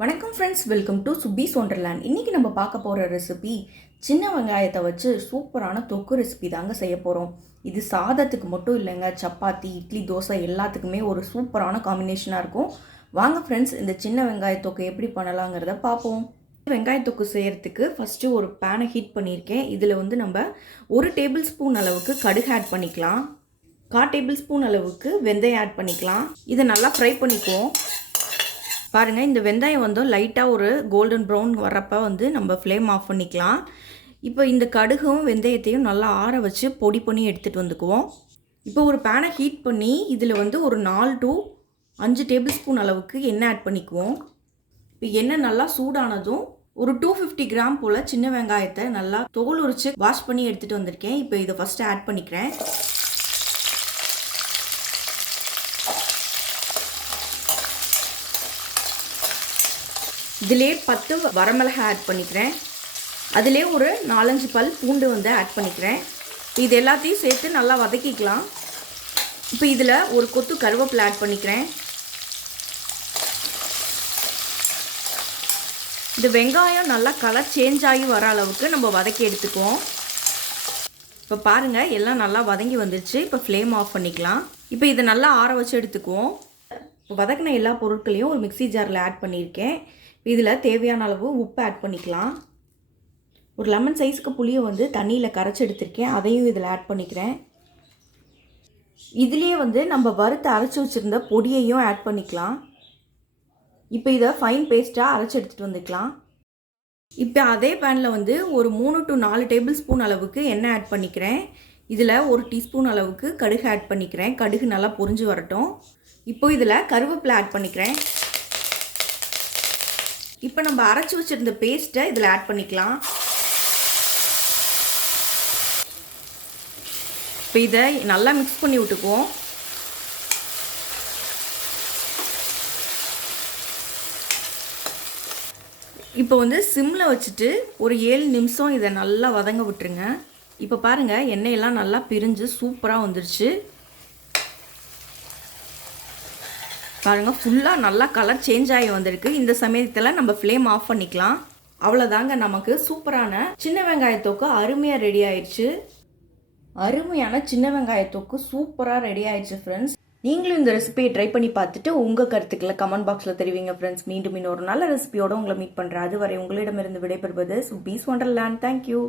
வணக்கம் friends, welcome to சுப்பீஸ் wonderland. இன்றைக்கி நம்ம பார்க்க போகிற ரெசிபி சின்ன வெங்காயத்தை வச்சு சூப்பரான தொக்கு ரெசிபி தாங்க செய்ய போகிறோம். இது சாதத்துக்கு மட்டும் இல்லைங்க, சப்பாத்தி, இட்லி, தோசை எல்லாத்துக்குமே ஒரு சூப்பரான காம்பினேஷனாக இருக்கும். வாங்க ஃப்ரெண்ட்ஸ், இந்த சின்ன வெங்காய தொக்கு எப்படி பண்ணலாங்கிறத பார்ப்போம். வெங்காய தொக்கு செய்கிறதுக்கு ஃபஸ்ட்டு ஒரு பேனை ஹீட் பண்ணியிருக்கேன். இதில் நம்ம 1 டேபிள் ஸ்பூன் அளவுக்கு கடுகு ஆட் பண்ணிக்கலாம். 1/4 டேபிள் ஸ்பூன் அளவுக்கு வெந்தயம் ஆட் பண்ணிக்கலாம். இதை நல்லா ஃப்ரை பண்ணிக்குவோம். பாருங்கள், இந்த வெந்தயம் லைட்டாக ஒரு கோல்டன் ப்ரௌன் வரப்போ நம்ம ஃப்ளேம் ஆஃப் பண்ணிக்கலாம். இப்போ இந்த கடுகும் வெந்தயத்தையும் நல்லா ஆற வச்சு பொடி பண்ணி எடுத்துகிட்டு வந்துக்குவோம். இப்போ ஒரு பேனை ஹீட் பண்ணி இதில் ஒரு 4 to 5 டேபிள் ஸ்பூன் அளவுக்கு எண்ணெய் ஆட் பண்ணிக்குவோம். இப்போ எண்ணெய் நல்லா சூடானதும் ஒரு 250 கிராம் போல் சின்ன வெங்காயத்தை நல்லா தோல் உரித்து வாஷ் பண்ணி எடுத்துகிட்டு வந்திருக்கேன். இப்போ இதை ஃபஸ்ட்டு ஆட் பண்ணிக்கிறேன். இதிலே 10 வரமிளகாய் ஆட் பண்ணிக்கிறேன். அதிலே ஒரு 4-5 பல் பூண்டு ஆட் பண்ணிக்கிறேன். இது எல்லாத்தையும் சேர்த்து நல்லா வதக்கிக்கலாம். இப்போ இதில் ஒரு கொத்து கருவேப்பிலை ஆட் பண்ணிக்கிறேன். இந்த வெங்காயம் நல்லா கலர் சேஞ்ச் ஆகி வர அளவுக்கு நம்ம வதக்கி எடுத்துக்குவோம். இப்போ பாருங்கள், எல்லாம் நல்லா வதங்கி வந்துருச்சு. இப்போ ஃப்ளேம் ஆஃப் பண்ணிக்கலாம். இப்போ இதை நல்லா ஆற வச்சு எடுத்துக்குவோம். இப்போ வதக்கின எல்லா பொருட்களையும் ஒரு மிக்சி ஜாரில் ஆட் பண்ணியிருக்கேன். இதில் தேவையான அளவு உப்பு ஆட் பண்ணிக்கலாம். ஒரு லெமன் சைஸ்க்கு புளியை தண்ணியில் கரைச்சி எடுத்திருக்கேன். அதையும் இதில் ஆட் பண்ணிக்கிறேன். இதுலேயே நம்ம வறுத்து அரைச்சி வச்சுருந்த பொடியையும் ஆட் பண்ணிக்கலாம். இப்போ இதை ஃபைன் பேஸ்ட்டாக அரைச்சி எடுத்துகிட்டு வந்துக்கலாம். இப்போ அதே பேனில் ஒரு 3 to 4 டேபிள் ஸ்பூன் அளவுக்கு எண்ணெய் ஆட் பண்ணிக்கிறேன். இதில் 1 டீஸ்பூன் அளவுக்கு கடுகு ஆட் பண்ணிக்கிறேன். கடுகு நல்லா பொரிஞ்சு வரட்டும். இப்போ இதில் கருவேப்பிலை ஆட் பண்ணிக்கிறேன். இப்போ நம்ம அரைச்சி வச்சுருந்த பேஸ்ட்டை இதில் ஆட் பண்ணிக்கலாம். இப்போ இதை நல்லா மிக்ஸ் பண்ணி விட்டுக்குவோம். இப்போ சிம்மில் வச்சுட்டு ஒரு 7 நிமிஷம் இதை நல்லா வதங்க விட்டுருங்க. இப்போ பாருங்கள், எண்ணெயெல்லாம் நல்லா பிரிஞ்சு சூப்பராக வந்துருச்சு. பாருங்கள், ஃபுல்லாக நல்லா கலர் சேஞ்ச் ஆகி வந்திருக்கு. இந்த சமயத்தில் நம்ம ஃப்ளேம் ஆஃப் பண்ணிக்கலாம். அவ்வளோதாங்க, நமக்கு சூப்பரான சின்ன வெங்காயத்தொக்கு அருமையாக ரெடி ஆயிடுச்சு. அருமையான சின்ன வெங்காயத்தொக்கு சூப்பராக ரெடி ஆயிடுச்சு ஃப்ரெண்ட்ஸ். நீங்களும் இந்த ரெசிபியை ட்ரை பண்ணி பார்த்துட்டு உங்கள் கருத்துக்களை கமெண்ட் பாக்ஸில் தெரிவிங்க ஃப்ரெண்ட்ஸ். மீண்டும் இன்னொரு நல்ல ரெசிபியோடு உங்களை மீட் பண்ணுறேன். அதுவரை உங்களிடமிருந்து விடைபெறுவது சுப்பீஸ் ஒண்டர்லேண்ட். தேங்க்யூ.